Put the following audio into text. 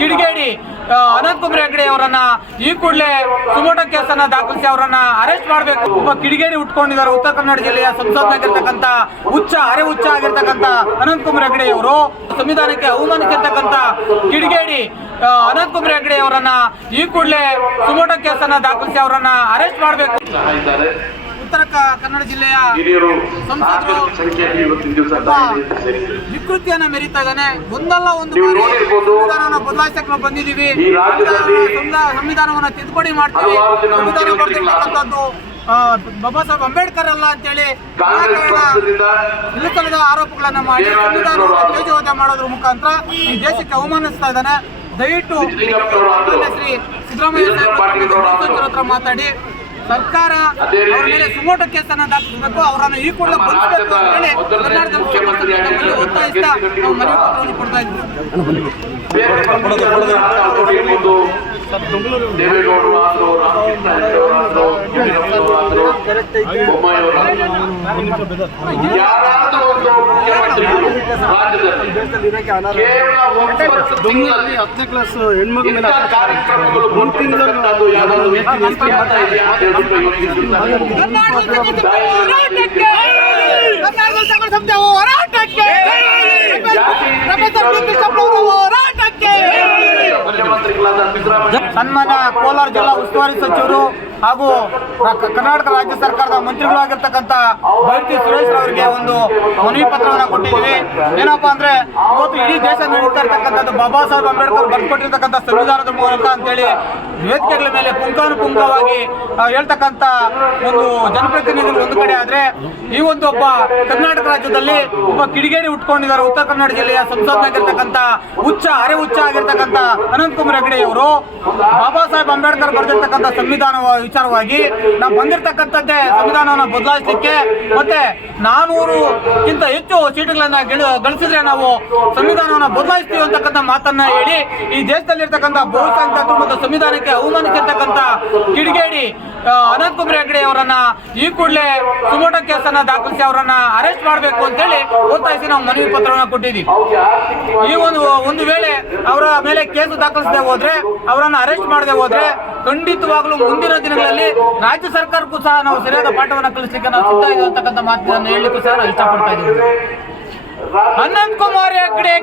ಕಿಡಿಗೇಡಿ ಅನಂತ್ ಕುಮಾರ್ ಹೆಗಡೆ ಅವರನ್ನ ಈ ಕೂಡಲೇ ಸುಮೋಟೋ ಕೇಸನ್ನ ದಾಖಲಿಸಿ ಅವರನ್ನ ಅರೆಸ್ಟ್ ಮಾಡಬೇಕು. ಒಬ್ಬ ಕಿಡಿಗೇಡಿ ಉಟ್ಕೊಂಡಿದ್ದಾರೆ ಉತ್ತರ ಕನ್ನಡ ಜಿಲ್ಲೆಯ ಸಂಸತ್ನಾಗಿರ್ತಕ್ಕಂಥ ಉಚ್ಚ ಅರೆ ಹುಚ್ಚ ಆಗಿರ್ತಕ್ಕಂಥ ಅನಂತ್ ಕುಮಾರ್ ಹೆಗಡೆ ಅವರು ಸಂವಿಧಾನಕ್ಕೆ ಅವಮಾನಿಸಿರ್ತಕ್ಕಂಥ ಕಿಡಿಗೇಡಿ ಅನಂತ್ ಕುಮಾರ್ ಹೆಗಡೆ ಅವರನ್ನ ಈ ಕೂಡಲೇ ಸುಮೋಟೋ ಕೇಸನ್ನ ದಾಖಲಿಸಿ ಅವರನ್ನ ಅರೆಸ್ಟ್ ಮಾಡಬೇಕು. ಉತ್ತರ ಕನ್ನಡ ಜಿಲ್ಲೆಯ ಸಂಸದರು ವಿಕೃತಿಯನ್ನ ಮೆರೀತಾ ಇದ್ದಾನೆ ಒಂದಲ್ಲ ಒಂದು. ಸಂವಿಧಾನವನ್ನ ಬದಲಾಯಿಸಕ್ಕೆ ನಾವು ಬಂದಿದ್ದೀವಿ ಸಂವಿಧಾನ- ಸಂವಿಧಾನವನ್ನ ತಿದ್ದುಪಡಿ ಮಾಡ್ತೀವಿ ಸಂವಿಧಾನ. ಬರ್ತಿರ್ತಕ್ಕಂಥದ್ದು ಬಾಬಾ ಸಾಹೇಬ್ ಅಂಬೇಡ್ಕರ್ ಅಲ್ಲ ಅಂತೇಳಿ ಇಲ್ಲಸಲ್ಲದ ಆರೋಪಗಳನ್ನ ಮಾಡಿ ಸಂವಿಧಾನ ಸಂವಿಧಾನವನ್ನು ತೇಜೋವಧೆ ಮಾಡೋದ್ರ ಮುಖಾಂತರ ಈ ದೇಶಕ್ಕೆ ಅವಮಾನಿಸ್ತಾ ಇದ್ದಾನೆ ದಯವಿಟ್ಟು. ಶ್ರೀ ಸಿದ್ದರಾಮಯ್ಯ. ಹತ್ರ ಮಾತಾಡಿ ಸರ್ಕಾರ ಅದೇ ರೀತಿ ಅವ್ರ ಮೇಲೆ ಸುಮೋಟೋ ಕೇಸನ್ನ ದಾಖಲಿಸಬೇಕು ಅವರನ್ನು ಈ ಕೂಡಲೇ ಬಂಧಿಸಬೇಕು ಅಂತ ಹೇಳಿ ರಾಜ್ಯದ ಕರ್ನಾಟಕ ಮುಖ್ಯಮಂತ್ರಿ ಒತ್ತಾಯಿಸ್ತಾ ನಾವು ಮನವಿ ಪತ್ರವನ್ನು ಕೊಡ್ತಾ ಇದ್ದೀವಿ ದೇವೇಗೌಡರು ಆದ್ರು ರಾಮಕೃಷ್ಣ ಹತ್ತನೇ ಕ್ಲಾಸ್ ಕೋಲಾರ ಜಿಲ್ಲಾ ಉಸ್ತುವಾರಿ ಸಚಿವರು ಹಾಗೂ ಕರ್ನಾಟಕ ರಾಜ್ಯ ಸರ್ಕಾರದ ಮಂತ್ರಿಗಳಾಗಿರ್ತಕ್ಕಂಥ ಭಾರತಿ ಸುರೇಶ್ ಅವರಿಗೆ ಒಂದು ಮನವಿ ಪತ್ರವನ್ನು ಕೊಟ್ಟಿದ್ದೀವಿ. ಏನಪ್ಪಾ ಅಂದ್ರೆ ಇವತ್ತು ಇಡೀ ದೇಶ ನಡೀತಾ ಇರ್ತಕ್ಕಂಥದ್ದು ಬಾಬಾ ಸಾಹೇಬ್ ಅಂಬೇಡ್ಕರ್ ಬರ್ಕೊಟ್ಟಿರ್ತಕ್ಕಂಥ ಸಂವಿಧಾನದ ಮೂಲಕ ಅಂತೇಳಿ ವೇದಿಕೆಗಳ ಮೇಲೆ ಪುಂಖಾನುಪುಂಖವಾಗಿ ಹೇಳ್ತಕ್ಕಂಥ ಒಂದು ಜನಪ್ರತಿನಿಧಿಗಳು ಒಂದು ಕಡೆ ಆದ್ರೆ ಈ ಒಂದು ಒಬ್ಬ ಕರ್ನಾಟಕ ರಾಜ್ಯದಲ್ಲಿ ಒಬ್ಬ ಕಿಡಿಗೇಡಿ ಉಟ್ಕೊಂಡಿದ್ದಾರೆ ಉತ್ತರ ಕನ್ನಡ ಜಿಲ್ಲೆಯ ಸಂಸದನಾಗಿರ್ತಕ್ಕಂಥ ಹುಚ್ಚ, ಅರೆ ಹುಚ್ಚ ಆಗಿರ್ತಕ್ಕಂಥ ಅನಂತ್ ಕುಮಾರ್ ಹೆಗಡೆ ಅವರು ಬಾಬಾ ಸಾಹೇಬ್ ಅಂಬೇಡ್ಕರ್ ಬರೆದಿರ್ತಕ್ಕಂಥ ಸಂವಿಧಾನ ವಿಚಾರವಾಗಿ ನಾವು ಬಂದಿರತಕ್ಕಂಥದ್ದೇ ಸಂವಿಧಾನವನ್ನು ಬದಲಾಯಿಸಲಿಕ್ಕೆ ಮತ್ತೆ ನಾನೂರುಕ್ಕಿಂತ ಹೆಚ್ಚು ಸೀಟುಗಳನ್ನ ಗೆಳ- ಗಳಿಸಿದ್ರೆ ನಾವು ಸಂವಿಧಾನವನ್ನು ಬದಲಾಯಿಸ್ತೀವಿ ಅಂತಕ್ಕಂಥ ಮಾತನ್ನ ಹೇಳಿ ಈ ದೇಶದಲ್ಲಿರ್ತಕ್ಕಂಥ ಬಹುಸಂಖ್ಯಾತರು ಮತ್ತು ಸಂವಿಧಾನಕ್ಕೆ ಅವಮಾನಿಸಿರ್ತಕ್ಕಂಥ ಕಿಡಿಗೇಡಿ ಅನಂತ್ ಕುಮಾರ್ ಹೆಗಡೆ ಅವರನ್ನ ಈ ಕೂಡಲೇ ಸುಮೋಟೋ ಕೇಸನ್ನ ದಾಖಲಿಸಿ ಅವರನ್ನ ಅರೆಸ್ಟ್ ಮಾಡಬೇಕು ಅಂತೇಳಿ ಒತ್ತಾಯಿಸಿ ನಾವು ಮನವಿ ಪತ್ರವನ್ನ ಕೊಟ್ಟಿದ್ದೀವಿ. ಈ ಒಂದು ಒಂದು ವೇಳೆ ಅವರ ಮೇಲೆ ಕೇಸು ದಾಖಲಿಸದೆ ಹೋದ್ರೆ, ಅವರನ್ನ ಅರೆಸ್ಟ್ ಮಾಡದೆ ಹೋದ್ರೆ ಖಂಡಿತವಾಗ್ಲೂ ಮುಂದಿನ ದಿನಗಳಲ್ಲಿ ರಾಜ್ಯ ಸರ್ಕಾರಕ್ಕೂ ಸಹ ನಾವು ಸರಿಯಾದ ಪಾಠವನ್ನು ಕಲಿಸಲಿಕ್ಕೆ ನಾವು ಸಿದ್ಧ ಇದ್ದೀವಿ ಅಂತಕ್ಕಂಥ ಮಾತನ್ನು ಹೇಳಲಿಕ್ಕೂ ಸಹ ನಾವು ಇಷ್ಟಪಡ್ತಾ ಇದ್ದೀವಿ. ಅನಂತ್ ಕುಮಾರ್ ಹೆಗಡೆ